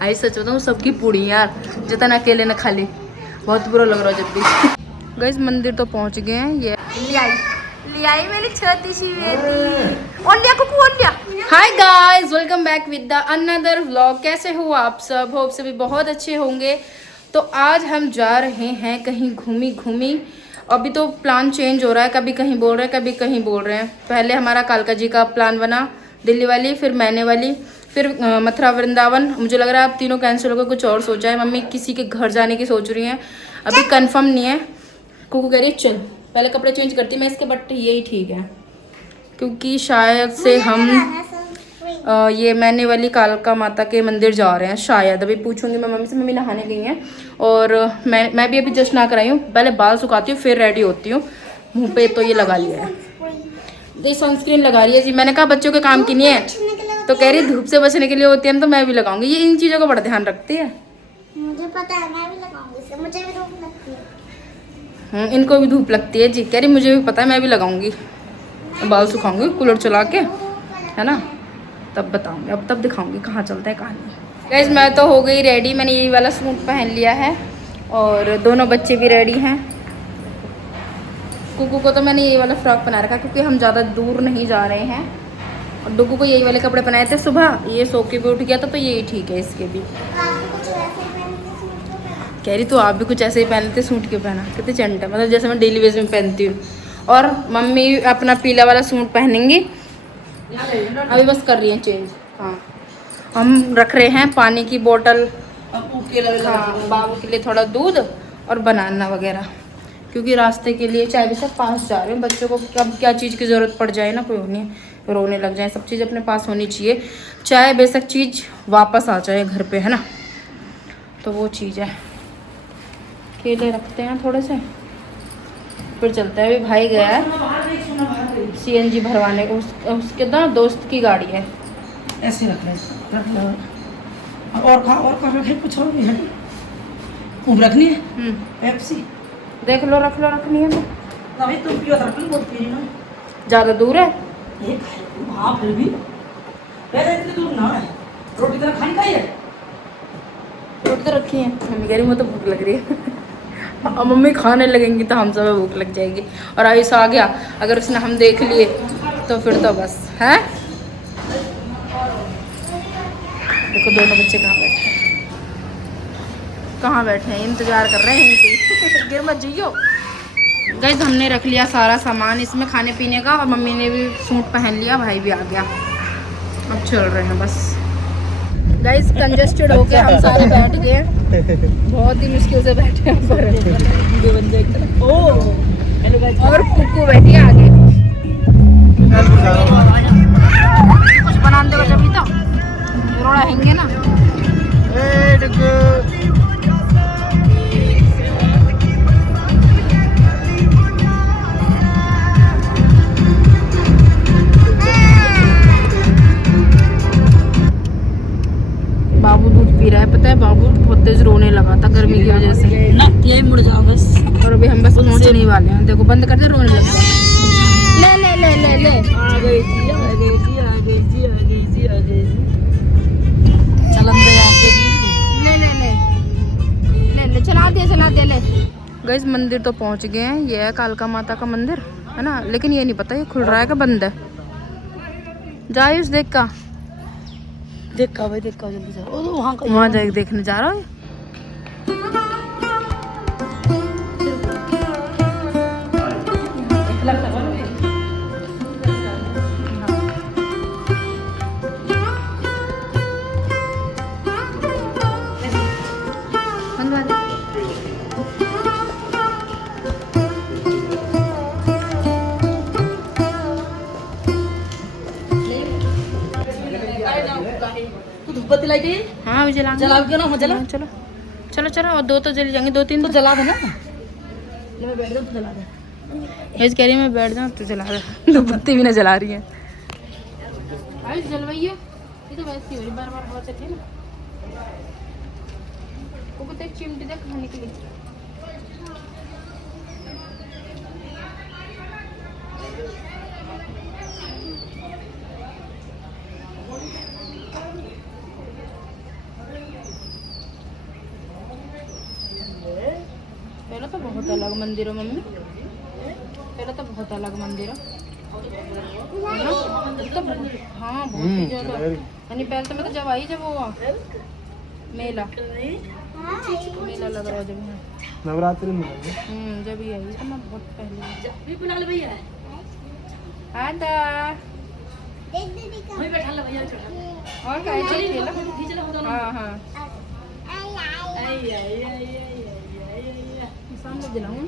आई सच बताऊँ सबकी पूरी यार, जितना अकेले न खा ली, बहुत बुरा लग रहा है जब भी। गाइस मंदिर तो पहुंच गए हैं। ये ले आई मेरी छोटी सी बेटी ओलिया कुकू ओलिया। Hi guys, welcome back with the another vlog. कैसे हो आप सब? होप सभी बहुत अच्छे होंगे। तो आज हम जा रहे हैं कहीं घूमी। अभी तो प्लान चेंज हो रहा है, कभी कहीं बोल रहे हैं कभी कहीं बोल रहे हैं। पहले हमारा कालका जी का प्लान बना, दिल्ली वाली, फिर मैने वाली, फिर मथुरा वृंदावन। मुझे लग रहा है अब तीनों कैंसिल हो गए, कुछ और सोचा है। मम्मी किसी के घर जाने की सोच रही हैं, अभी कंफर्म नहीं है। कुकू कह रही चल पहले कपड़े चेंज करती मैं इसके, बट यही ठीक है क्योंकि शायद से हम ये मैंने वाली कालका माता के मंदिर जा रहे हैं शायद। अभी पूछूंगी मैं मम्मी से, मम्मी नहाने गई हैं और मैं भी अभी जस्ट नहा कर आई हूँ। पहले बाल सुखाती हूँ फिर रेडी होती हूँ। मुँह पे तो ये लगा लिया है, ये सनस्क्रीन लगा रही है जी। मैंने कहा बच्चों के काम की नहीं है, तो कह रही धूप से बचने के लिए होती है तो मैं भी लगाऊंगी। ये इन चीज़ों का बड़ा ध्यान रखती है। मुझे पता है, मैं भी लगाऊंगी, मुझे भी धूप लगती है। इनको भी धूप लगती है जी। कह रही मुझे भी पता है, मैं भी लगाऊंगी, बाल सुखाऊंगी कूलर चला के, है ना, तब बताऊंगी। अब तब दिखाऊंगी कहाँ चलता है कहाँ नहीं। गाइस मैं तो हो गई रेडी, मैंने ये वाला सूट पहन लिया है और दोनों बच्चे भी रेडी हैं। कुकू को तो मैंने ये वाला फ्रॉक बना रखा क्योंकि हम ज़्यादा दूर नहीं जा रहे हैं। और डुगू को यही वाले कपड़े बनाए थे सुबह, ये सो के भी उठ गया था तो यही ठीक है इसके भी। कह रही तो आप भी कुछ ऐसे ही पहन लेते, सूट क्यों पहना? कितने चंट है, मतलब जैसे मैं डेली वेज में पहनती हूँ। और मम्मी अपना पीला वाला सूट पहनेंगी, अभी बस कर रही हैं चेंज। हाँ हम रख रहे हैं पानी की बोतल, हाँ बाबू के लिए थोड़ा दूध और बनाना वगैरह, क्योंकि रास्ते के लिए चाय भी सब पास जा रहे हैं। बच्चों को कब क्या चीज़ की ज़रूरत पड़ जाए ना, कोई नहीं रोने लग जाए, सब चीज़ अपने पास होनी चाहिए। चाहे बेशक चीज़ वापस आ जाए घर पे, है ना, तो वो चीज़ है। केले रखते हैं थोड़े से, फिर चलता है। अभी भाई गया है सीएनजी भरवाने को, उसके ना दोस्त की गाड़ी है। ऐसे रख लो और खा और कर रखे कुछ और भी है खूब रखनी है। पेप्सी देख लो, रख लो, रखनी है तो तभी तुम पियो, रख लो बहुत पी ना। ज़्यादा दूर है ये हाँ फिर भी पहले इतनी दूर ना है। रोटी तरह खानी का ही है। रोटी तो रखी है, मम्मी कह रही मुझे तो भूख लग रही है। अब मम्मी खाने लगेंगी तो हम सब भूख लग जाएगी। और आयुष आ गया, अगर उसने हम देख लिए तो फिर तो बस है। देखो दोनों बच्चे कहाँ बैठे हैं, इंतजार कर रहे हैं गिर मत जाइयो। गाइस हमने रख लिया सारा सामान इसमें खाने पीने का, और मम्मी ने भी सूट पहन लिया, भाई भी आ गया। अब चल रहे हैं बस। गाइस कंजस्टेड होके हम सारे बैठ गए, बहुत ही मुश्किल से बैठे हैं पर। और कुकू बैठी है आगे, कुछ बनाने दो जब तो रोड़ा हैंगे ना। बाबू दूध पी रहा है, पता है बाबू बहुत तेज रोने लगा था गर्मी की वजह से ना। ये मुड़ जाओ बस। और अभी हम बस पहुंचने वाले हैं। देखो बंद कर दे, रोने लग गया। ले ले ले ले ले आ गई जी, आ गई जी, आ गई जी, आ गई जी, आ गई जी। चलन दे आके ले ले ले ले ले चला दे ले। गाइस मंदिर तो पहुंच गए हैं, ये है कालका माता का मंदिर, है ना, लेकिन ये नहीं पता ये खुल रहा है कि बंद है। जायुष देख का भाई देखा जल्दी से। ओ तो वहाँ जाके देखने जा रहा है। बत्ती लाई गई। हाँ अभी जला क्यों ना? जला चलो चलो चलो, और दो तो जल जाएंगे, 2-3 तो तो जला दे ना। मैं बैठ जाऊँ तो जला दे। कह रही है मैं बैठ जाऊँ तो जला दे। तो बत्ती भी ना जला रही है। जलवाइए, ये तो वैसे ही बार बार बहुत अच्छे ना। वो पता है चिमटी तक खाने के लिए। बहुत अलग मंदिर है मम्मी, पहले तो बहुत अलग मंदिर है ना? तो हाँ बहुत ही ज़्यादा, यानी पहले तो मैं तो जब आई जब वो मेला मेला लग रहा है जब यहाँ नवरात्रि में जब ही आई तो मैं बहुत पहले बुला ले भैया आदा देख दीदी का वहीं बैठा ले भैया और काय खेला हाँ हाँ सामने दिलाऊं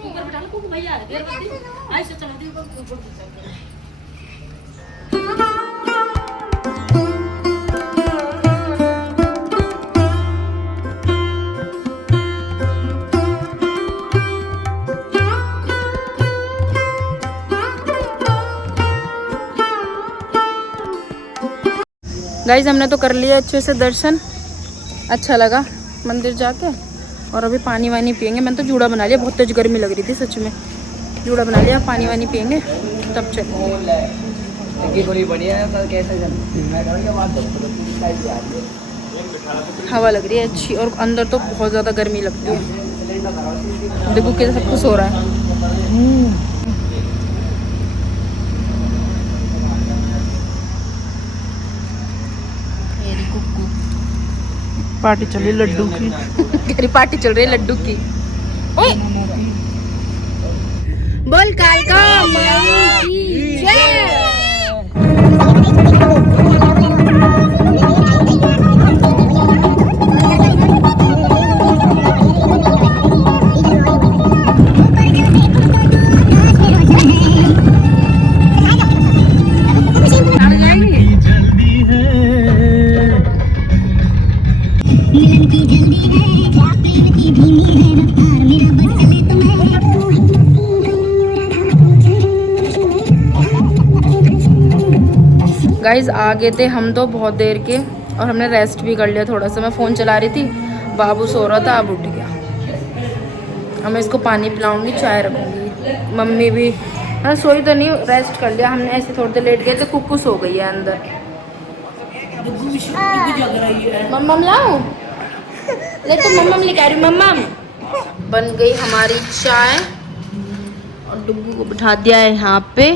ऊपर बैठा लो भैया ऐसे चला दे गाइस हमने तो कर लिया अच्छे से दर्शन, अच्छा लगा मंदिर जाके। और अभी पानी वानी पियेंगे, मैंने तो जूड़ा बना लिया, बहुत तेज गर्मी लग रही थी सच में, जूड़ा बना लिया, पानी वानी पियेंगे तब चलेंगे। हवा लग रही है अच्छी और अंदर तो बहुत ज़्यादा गर्मी लगती है। देखो कैसे सब कुछ हो रहा है। पार्टी चली लड्डू की गहरी पार्टी चल रही है लड्डू की। ओए बोल कालका माई की जय। गाइज आ गए थे हम तो बहुत देर के, और हमने रेस्ट भी कर लिया थोड़ा सा। मैं फ़ोन चला रही थी, बाबू सो रहा था, अब उठ गया। अब मैं इसको पानी पिलाऊंगी, चाय रखूंगी। मम्मी भी हाँ सोई तो नहीं, रेस्ट कर लिया हमने, ऐसे थोड़ी देर लेट गए तो कुक्कू सो गई है अंदर। मम्मम लाओ ले तो मम्मम लेके आ रही। मम्मम बन गई हमारी चाय और डुग्गू को बिठा दिया है यहाँ पे,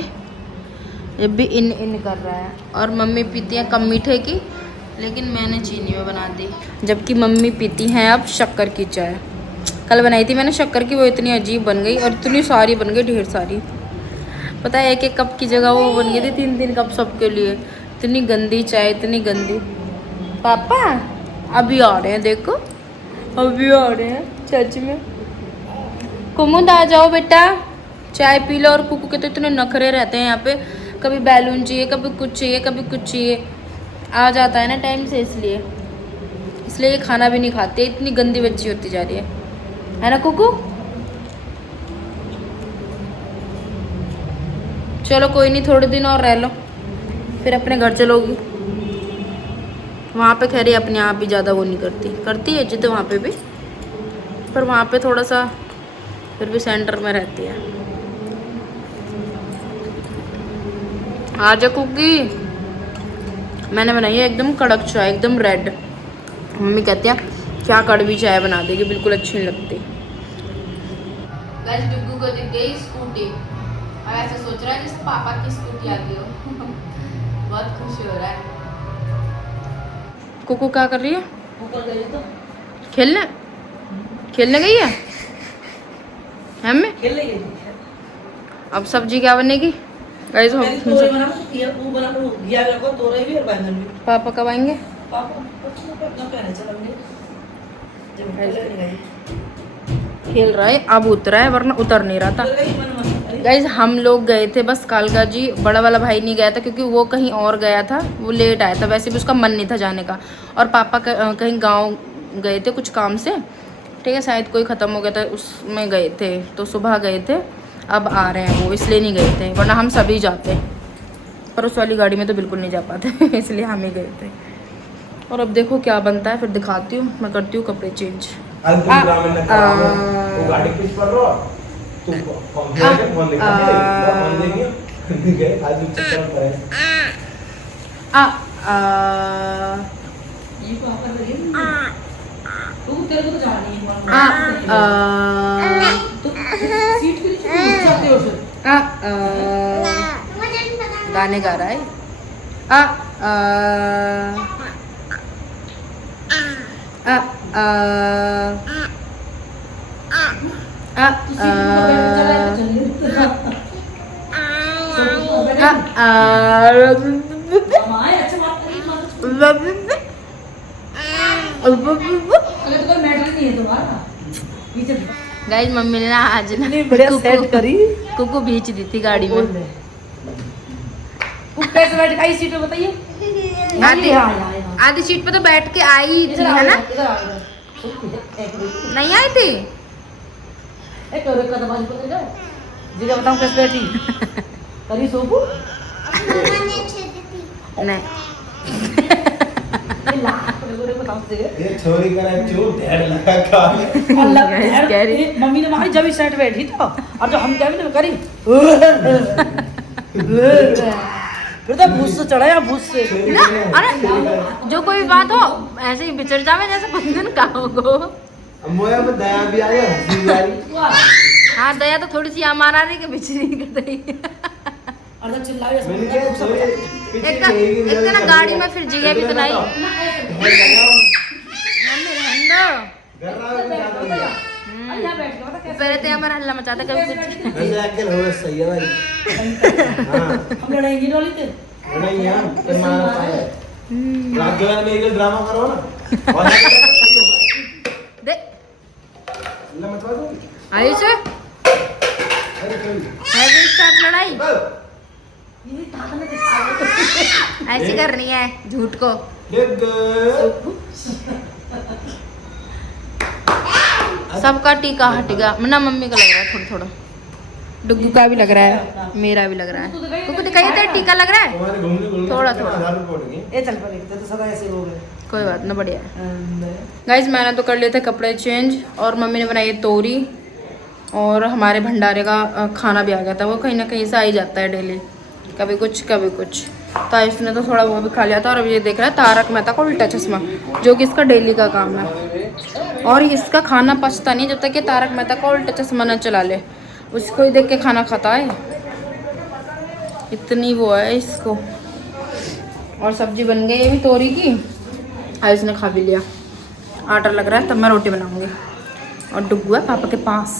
ये भी इन इन कर रहा है। और मम्मी पीती हैं कम मीठे की, लेकिन मैंने चीनी में बना दी, जबकि मम्मी पीती हैं अब शक्कर की चाय। कल बनाई थी मैंने शक्कर की, वो इतनी अजीब बन गई और इतनी सारी बन गई, ढेर सारी। पता है एक एक कप की जगह वो बन गई थी 3-3 कप सबके लिए। इतनी गंदी चाय, इतनी गंदी। पापा अभी आ रहे हैं, देखो अभी आ रहे हैं सच में। कुमुद आ जाओ बेटा, चाय पी लो। और कुकू के तो इतने नखरे रहते हैं यहाँ पे, कभी बैलून चाहिए, कभी कुछ चाहिए, कभी कुछ चाहिए। आ जाता है ना टाइम से, इसलिए ये खाना भी नहीं खाते, इतनी गंदी बच्ची होती जा रही है ना कुकू। चलो कोई नहीं, थोड़े दिन और रह लो, फिर अपने घर चलोगी। वहाँ पे खैर अपने आप भी ज़्यादा वो नहीं करती है जितने वहाँ पे भी, पर वहाँ पे थोड़ा सा फिर भी सेंटर में रहती है। आजा कुकी, मैंने बनाई है एकदम कड़क चाय, एकदम रेड। मम्मी कहती है क्या कड़वी चाय बना देगी, बिल्कुल अच्छी नहीं लगती। गाइस डुग्गू को दिख गई स्कूटी और ऐसे सोच रहा है जैसे पापा की स्कूटी आ गई हो। बहुत खुशी हो रहा है। कुकू क्या कर रही है? खेलने गई है हमें। अब सब्जी क्या बनेगी गाइस? पापा कब आएंगे? खेल रहा है, अब उतरा है वरना उतर नहीं रहा था। गाइस हम लोग गए थे बस कालका जी, बड़ा वाला भाई नहीं गया था क्योंकि वो कहीं और गया था, वो लेट आया था। वैसे भी उसका मन नहीं था जाने का। और पापा कहीं गांव गए थे कुछ काम से, ठीक है, शायद कोई ख़त्म हो गया था उसमें गए थे, तो सुबह गए थे, अब आ रहे हैं वो, इसलिए नहीं गए थे, वरना हम सभी जाते। पर उस वाली गाड़ी में तो बिल्कुल नहीं जा पाते इसलिए हम ही गए थे। और अब देखो क्या बनता है, फिर दिखाती हूँ। मैं करती हूँ कपड़े चेंज। तेरे को तो जानी है तो सीट के नीचे जाते हो फिर मुझे नहीं पता। गाने गा रहा है हमारे अच्छा बात करिए अरे तो कोई मैटर नहीं है तुम्हारा पीछे गाइस मम्मी ने ना आज ना बढ़िया सेट करी कुकू भेज दी थी गाड़ी में कैसे बैठ गई सीट पे बताइए आधी सीट पे तो बैठ के आई थी है ना नहीं आई थी एक और कदम आगे पकड़ जाओ जीजा बताऊं कैसे बैठी करी सोपू मम्मा ने छेदी थी। नहीं ये ला पकड़ बताऊं से ये छोरी का चूर ढेर लगा काले अल्लाह Guys, यार, कह रही- ये मम्मी ने मारी जब ही सेट बैठी तो और जो हम क्या भी करी फिर तो भूस से चढ़ा या भूस से ना अरे जो कोई बात हो ऐसे ही बिछड़ जावे जैसे बंधन कहो को मोया में दया भी आया हंसी भी आई हाँ दया तो थोड़ी सी हमारा रही कि बिछड़ी कर दी और तो चिल्लावे ऐसे मैंने कहा छोरी पीछे एक तो ना गाड़ी में फिर जगह भी तो नहीं मम्मी रहने दो। अरे यहाँ बैठ के पता कैसे पहले तो हमारा हल्ला मचाता कभी कुछ वैसे अकेले हो सही है भाई हां हम लड़ाई डोली थे नहीं यार ते मारा पाए राजवान में एक ड्रामा करो ना और सही होगा दे अल्लाह मत दो आयुष अरे कोई है भी स्टार्ट लड़ाई ये ताकत ने दिखा ऐसी करनी है झूठ को देख सबका टीका हटेगा ना मम्मी का लग रहा है थोड़ा थोड़ा डुग्गू का भी लग रहा है मेरा भी लग रहा है कुछ दिखाइए तेरा टीका लग रहा है तुम्हारे घूमने बोलना थोड़ा थोड़ा। 1000 रुपए उड़ गए ए चल पर तो सदा ऐसे हो गए कोई बात ना बढ़िया है गाइज मैंने तो कर लिए थे कपड़े चेंज और मम्मी ने बनाई है तोरी और हमारे भंडारे का खाना भी आ गया था वो कहीं ना कहीं से आ ही जाता है डेली कभी कुछ तो इसने तो थोड़ा वो भी खा लिया था और अब ये देख रहा है तारक मेहता का उल्टा चश्मा जो कि इसका डेली का काम है और इसका खाना पचता नहीं जब तक ये तारक मेहता का उल्टा चश्मा न चला ले उसको ही देख के खाना खाता है इतनी वो है इसको और सब्जी बन गई है भी तोरी की आयुष ने खा भी लिया आटा लग रहा है तब मैं रोटी बनाऊंगी और डुग्गू है पापा के पास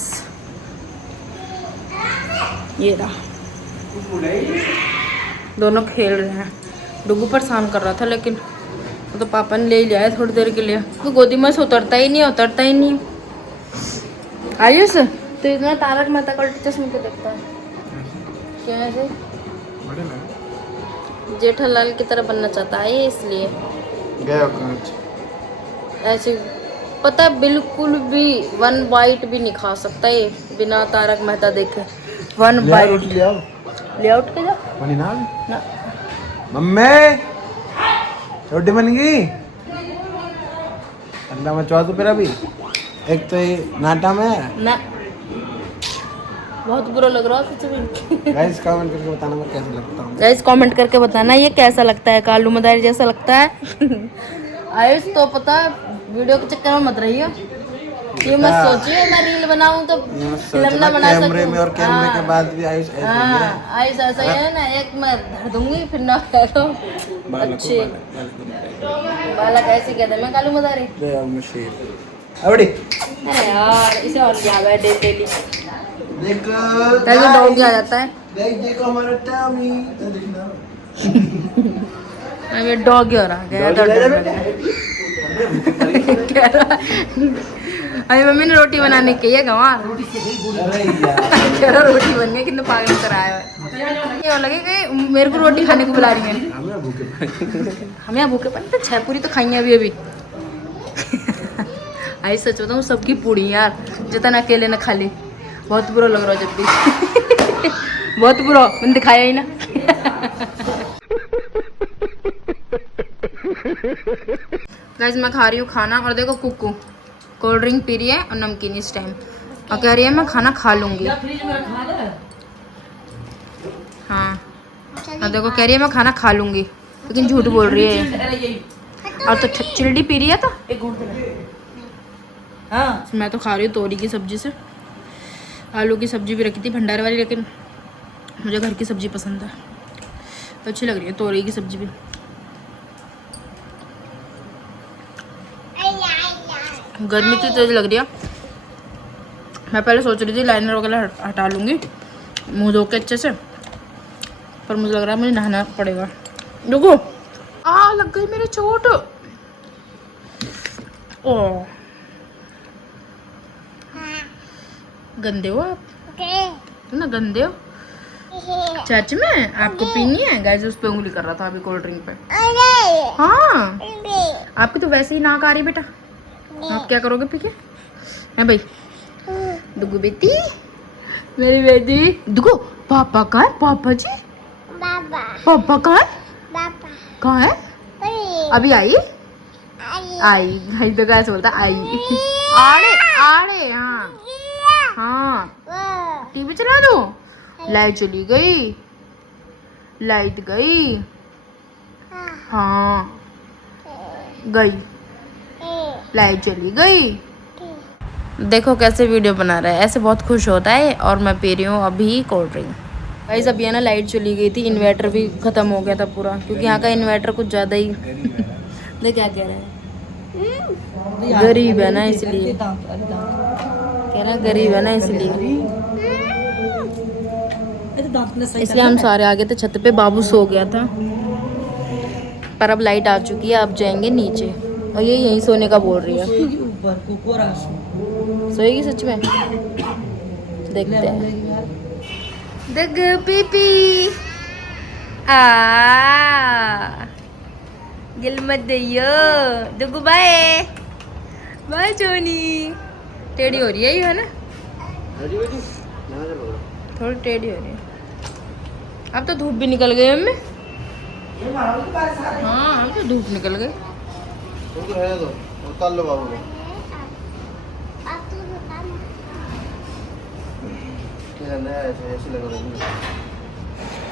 ये रहा दोनों खेल रहे हैं डुग्गू परेशान कर रहा था लेकिन वो तो पापा ने ले ही लिया है थोड़ी देर के लिए तो गोदी में से उतरता ही नहीं आयुष तो इतना तारक मेहता का उल्टा चश्मा क्यों देखता है क्या ऐसे जेठालाल की तरह बनना चाहता है ये इसलिए गया कांच ऐसे पता है बिल्कुल भी 1 बाइट भी नहीं खा सकता ये बिना तारक मेहता देखे 1 बाइट रोटी ले आओ ले आउट के जा बनी ना ना मम्मी रोटी बन गई अल्लाह मचवा दो फिर अभी एक तो ये नाटा में ना बहुत बुरा लग रहा है गाइस कमेंट करके बताना मैं कैसा लगता हूँ गाइस कमेंट करके बताना ये कैसा लगता है कालू मदारी जैसा लगता है आयुष तो पता है वीडियो के चक्कर में मत रहिए ये मत सोचिए मैं रील बनाऊं तो फिल्म ना बना सकूं कैमरे में और कैमरे के बाद भी आयुष ऐसे ही है। हाँ आयुष ऐसा ही है ना एक मैं धर दूंगी फिर ना करो अच्छे बालक ऐसे कहते मैं कालू मदारी ले आओ मशीन अबड़ी अरे यार इसे और क्या है डेली देखो तभी डॉग आ जाता है देखो हमारा टामी देखना अभी डॉग ही हो रहा है अभी मम्मी ने रोटी बनाने की है गंवार अरे यार कह रहा रोटी बन गई कितना पागल कराया है ये और लगे कि मेरे को रोटी खाने को बुला रही है हम यहाँ भूखे पड़े तो 6 पूरी तो खाई हैं अभी आई सच बताऊँ सबकी पूरी यार जितना अकेले ने खा ली बहुत बुरा लग रहा है जब भी बहुत बुरा मैंने दिखाया ही ना गाइस मैं खा रही हूँ खाना और देखो कुकू कोल्ड ड्रिंक पी रही है और नमकीन इस टाइम और कह रही है मैं खाना खा लूँगी फ्रिज में रखवा दे हाँ और देखो कह रही है मैं खाना खा लूँगी लेकिन झूठ बोल रही है अरे यही और तो चिल्डी पी रही है तो एक घूंट दे हाँ मैं तो खा रही हूँ तोरी की सब्जी से। आलू की सब्जी भी रखी थी भंडारे वाली, लेकिन मुझे घर की सब्जी पसंद है तो अच्छी लग रही है तोरी की सब्जी भी। गर्मी तो तेज लग रही है। मैं पहले सोच रही थी लाइनर वगैरह हटा लूँगी मुंह धो के अच्छे से, पर मुझे लग रहा है मुझे नहाना पड़ेगा। देखो लग गई मेरी चोट। ओ गंदे हो आप ना, गंदे हो सच में। आपको पीनी है गाइस? उस पे उंगली कर रहा था अभी कोल्ड ड्रिंक पे। हाँ आपकी तो वैसे ही नाक आ रही बेटा, आप क्या करोगे पी के? है भाई दुगु बेटी, मेरी बेटी दुगु। पापा कहाँ है? पापा जी पापा कहाँ है? कहाँ है? अभी आई आई भाई तो कैसे बोलता आई आड़े आड़े। हाँ हाँ टीवी चला दो। लाइट चली गई, लाइट गई। हाँ गई, लाइट चली गई। देखो कैसे वीडियो बना रहा है, ऐसे बहुत खुश होता है। और मैं पी रही हूँ अभी कोल्ड ड्रिंक। गाइस अभी है ना लाइट चली गई थी, इन्वर्टर भी खत्म हो गया था पूरा, क्योंकि यहाँ का इन्वर्टर कुछ ज़्यादा ही देख क्या कह रहे हैं, गरीब है ना इसलिए। कह रहा गरीब है ना इसलिए हम सारे आ गए थे छत पे। बाबू सो गया था, पर अब लाइट आ चुकी है, अब जाएंगे नीचे। और ये यहीं सोने का बोल रही है। सोएगी सच में? देखते हैं। दग पीपी गिल मत दियो दुगु। बाय बाय चोनी। टेढ़ी हो रही है ये, है ना? थोड़ी टेढ़ी हो रही है। अब तो धूप भी निकल गई हमें। हाँ अब तो धूप निकल गई।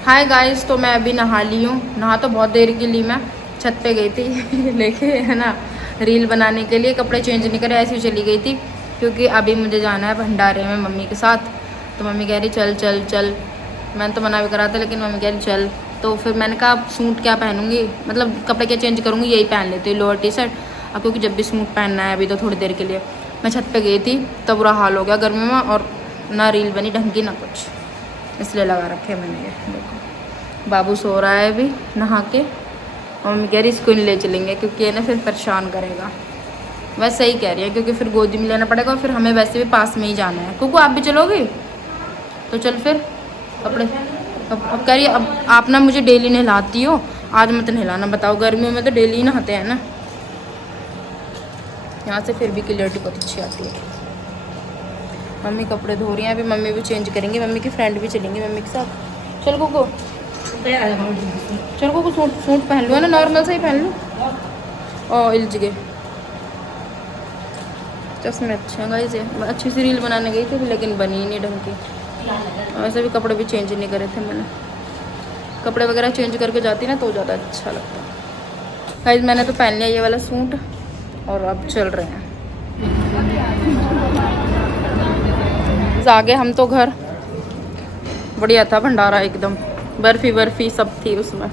हाय गाइस, तो मैं अभी नहा ली हूँ। नहा तो बहुत देर के लिए मैं छत पे गई थी लेके, है ना, रील बनाने के लिए। कपड़े चेंज नहीं करे, ऐसे ही चली गई थी, क्योंकि अभी मुझे जाना है भंडारे में मम्मी के साथ। तो मम्मी कह रही चल चल चल। मैंने तो मना भी करा था, लेकिन मम्मी कह रही चल। तो फिर मैंने कहा सूट क्या पहनूंगी, मतलब कपड़े क्या चेंज करूँगी, यही पहन लेती हूँ लोअर टी शर्ट। अब क्योंकि जब भी सूट पहनना है अभी तो थोड़ी देर के लिए। मैं छत पे गई थी तो बुरा हाल हो गया गर्मी में, और ना रील बनी ढंग की ना कुछ, इसलिए लगा रखे मैंने ये। देखो बाबू सो रहा है अभी नहा के, और मम्मी कह रही इसको नहीं ले चलेंगे क्योंकि ये ना फिर परेशान करेगा। वैसे सही कह रही है, क्योंकि फिर गोदी में लेना पड़ेगा, और फिर हमें वैसे भी पास में ही जाना है। कुकू आप भी चलोगे? तो चल फिर कपड़े। अब कह रही अब आप ना मुझे डेली नहलाती हो, आज मत नहलाना। बताओ गर्मियों में तो डेली ही नहाते हैं ना। यहाँ से फिर भी क्लियरिटी बहुत अच्छी आती है। मम्मी कपड़े धो रही हैं, अभी मम्मी भी चेंज करेंगी। मम्मी की फ्रेंड भी चलेंगी मम्मी के साथ। चल कुकू, चल कुकू सूट पहन लो, है ना, नॉर्मल से ही पहन लो। ओ इल्ज गए चश्मे अच्छे हैं गाइस। अच्छी सी रील बनाने गई थी, लेकिन बनी ही नहीं ढंग की। वैसे भी कपड़े भी चेंज नहीं करे थे मैंने। कपड़े वगैरह चेंज करके जाती ना तो ज़्यादा अच्छा लगता। गाइस मैंने तो पहन लिया ये वाला सूट, और अब चल रहे हैं आगे हम तो घर। बढ़िया था भंडारा एकदम, बर्फी बर्फी सब थी उसमें,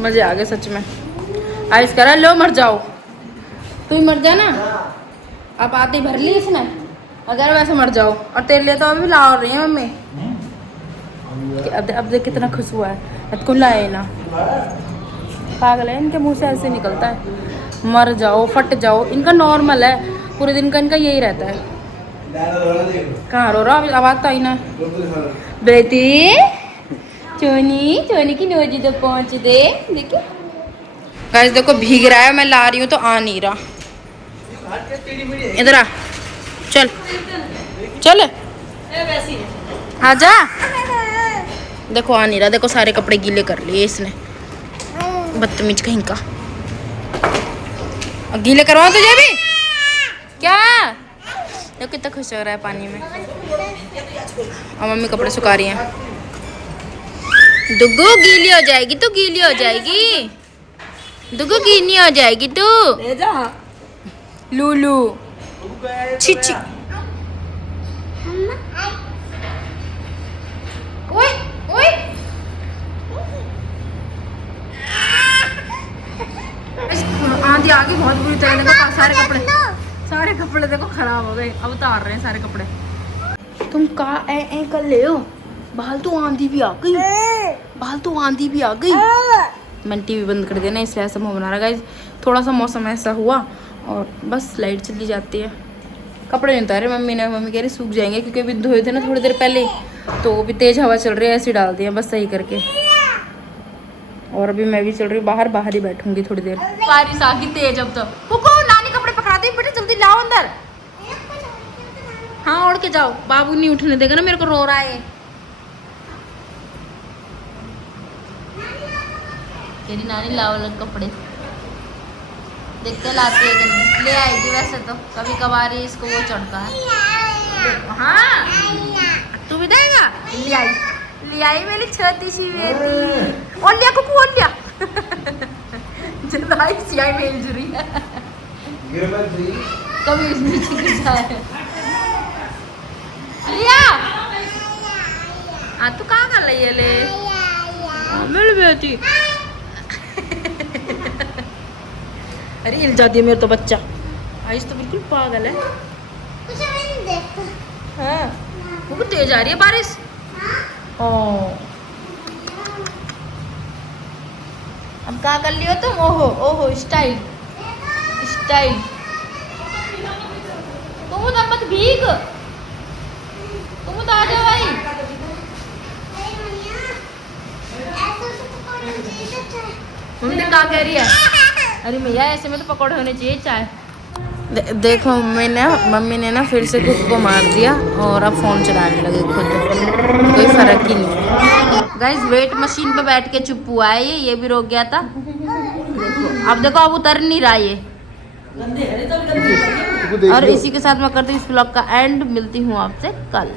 मज़े आ गए सच में। आइस करा लो मर जाओ, तू ही मर जा ना। आप आती भर ली इसने, अगर वैसे मर जाओ। और तेरे लिए तो अभी ला रही है मम्मी। अब देख कितना खुश हुआ है। अब को लाए ना, पागल है, इनके मुंह से ऐसे निकलता है मर जाओ फट जाओ। इनका नॉर्मल है, पूरे दिन का इनका यही रहता है। कहाँ रो रहा? आवाज़ तो आई ना। बेटी चोनी, चोनी की नोजी तो पहुँच दे। देखिए गाइस देखो भीग रहा है, मैं ला रही हूँ तो आ नहीं रहा। इधर आ, चल चल आजा। देखो आ नहीं रहा, देखो सारे कपड़े गीले कर लिए इसने, बदतमीज कहीं का। गीले करवाओ तुझे भी क्या? देखो कितना खुश हो रहा है पानी में। और मम्मी कपड़े सुखा रही हैं। दुगु गीली हो जाएगी तो, गीली हो जाएगी दुगु, गीली हो जाएगी तू। लूलू छी छी। ओए ओए आंधी आ गई बहुत बुरी तरह। देखो सारे कपड़े देखो खराब हो गए। अब उतार रहे हैं सारे कपड़े। तुम का ए कर ले हो। बाल तो आंधी भी आ गई। मैंने टीवी बंद कर दिया ना, इसलिए ऐसा मुंह बना रहा गाइस। थोड़ा सा मौसम ऐसा हुआ और बस लाइट चली जाती है। कपड़े नहीं उतारे मम्मी ने। मम्मी कह रही सूख जाएंगे क्योंकि अभी धोए थे ना थोड़ी देर पहले, तो अभी तेज हवा चल रही है, ऐसे डाल दिया बस सही करके। और अभी मैं भी चल रही हूँ बाहर ही बैठूंगी थोड़ी देर। बारिश आ गई तेज। अब तो कुको नानी कपड़े पकड़ा दी बेटा, जल्दी लाओ अंदर। हाँ ओढ़ के जाओ, बाबू नहीं उठने देगा ना, मेरे को रो रहा है। तेरी नानी लाओ लग कपड़े, देखते लाती है कि नहीं। ले आएगी वैसे तो, कभी कभार ही इसको वो चढ़ता है। हाँ तू भी देगा। ले आई मेरी छोटी सी बेटी। और लिया कुकू और लिया। जल्दी सियाई मेल जुरी है। कभी इसमें छिप जाए। लिया आ तू कहाँ कर रही है? ले मेरी बेटी। अरे हिल जाती है मेरे तो बच्चा। आइस तो बिल्कुल पागल है। हाँ वो तेज आ रही है बारिश। ओ अब क्या कर लियो तुम? ओहो स्टाइल। तुम उधर मत भीग, तुम उधर आ जाओ भाई। मम्मी ने क्या कह रही है? अरे भैया ऐसे में तो पकौड़े होने चाहिए चाय। देखो मम्मी ने ना फिर से कुक को मार दिया और अब फोन चलाने लगे खुद। कोई फर्क ही नहीं है गाइस। वेट मशीन पे बैठ के चुप हुआ है ये भी रोक गया था। देखो अब उतर नहीं रहा ये। और इसी के साथ मैं करती हूँ इस ब्लॉग का एंड। मिलती हूँ आपसे कल।